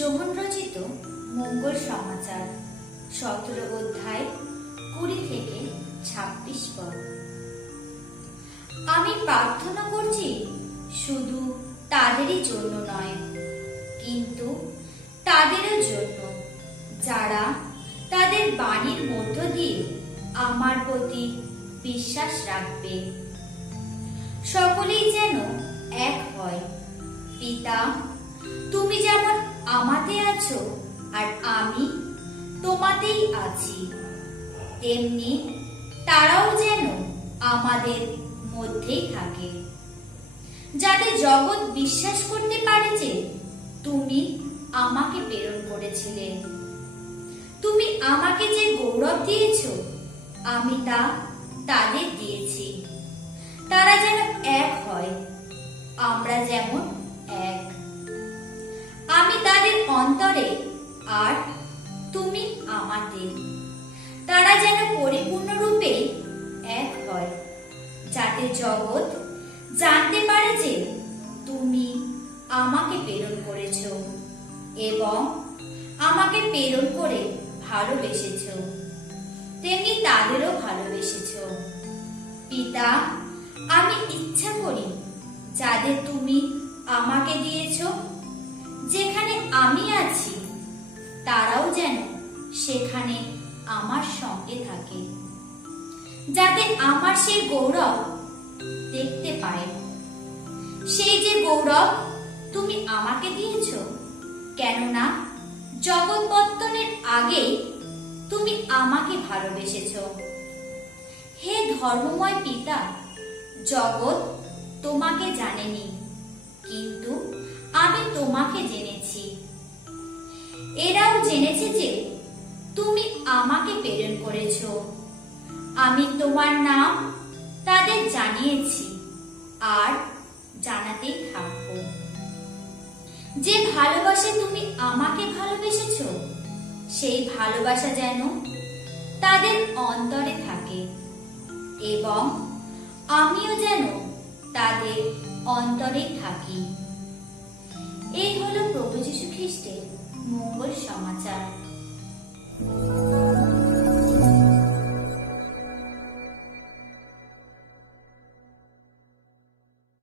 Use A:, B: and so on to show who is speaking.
A: যোহন রচিত মঙ্গল সমাচার, সতেরো অধ্যায়, কুড়ি থেকে ছাব্বিশ পদ। আমি প্রার্থনা করছি, শুধু তাদেরই জন্য নয়, কিন্তু তাদেরও জন্য, যারা তাদের বাণীর মধ্য দিয়ে আমার প্রতি বিশ্বাস রাখবে। সকলেই যেন এক হয়। পিতা, তুমি যেমন আমাতে আছো আর আমি তোমাতেই আছি। তেমনি তারাও যেন আমাদের মধ্যেই থাকে। যাতে জগৎ বিশ্বাস করতে পারে যে তুমি আমাকে প্রেরণ করেছিলে। তুমি আমাকে যে গৌরব দিয়েছ, আমি তা তাদের দিয়েছি। তারা যেন এক হয়, আমরা যেমন অন্তরে আর তুমি আমাতে তারা যেন পরিপূর্ণরূপে এক হয়, যাতে জগৎ জানতে পারে যে তুমি আমাকে প্রেরণ করেছ এবং আমাকে প্রেরণ করে ভালোবেসেছ। তেমনি তাদেরও ভালোবেসেছ। পিতা, আমি ইচ্ছা করি যাদের তুমি সেখানে আমার সঙ্গে থাকে। যাতে আমার সেই গৌরব দেখতে পায় সেই যে গৌরব তুমি আমাকে দিয়েছ, কেননা জগৎ পত্তনের আগেই তুমি আমাকে ভালোবেসেছ। হে ধর্মময় পিতা, জগৎ তোমাকে জানেনি, কিন্তু আমি তোমাকে জেনেছি। এরাও জেনেছে যে তুমি আমাকে প্রেরণ করেছ। আমি তোমার নাম তাদের জানিয়েছি আর জানাতেই থাকব। যে ভালোবাসে তুমি আমাকে ভালোবেসেছ, সেই ভালোবাসা যেন তাদের অন্তরে থাকে এবং আমিও যেন তাদের অন্তরে থাকি। এই হলো প্রভু যীশু খ্রিস্টের মঙ্গল সমাচার। Thank you.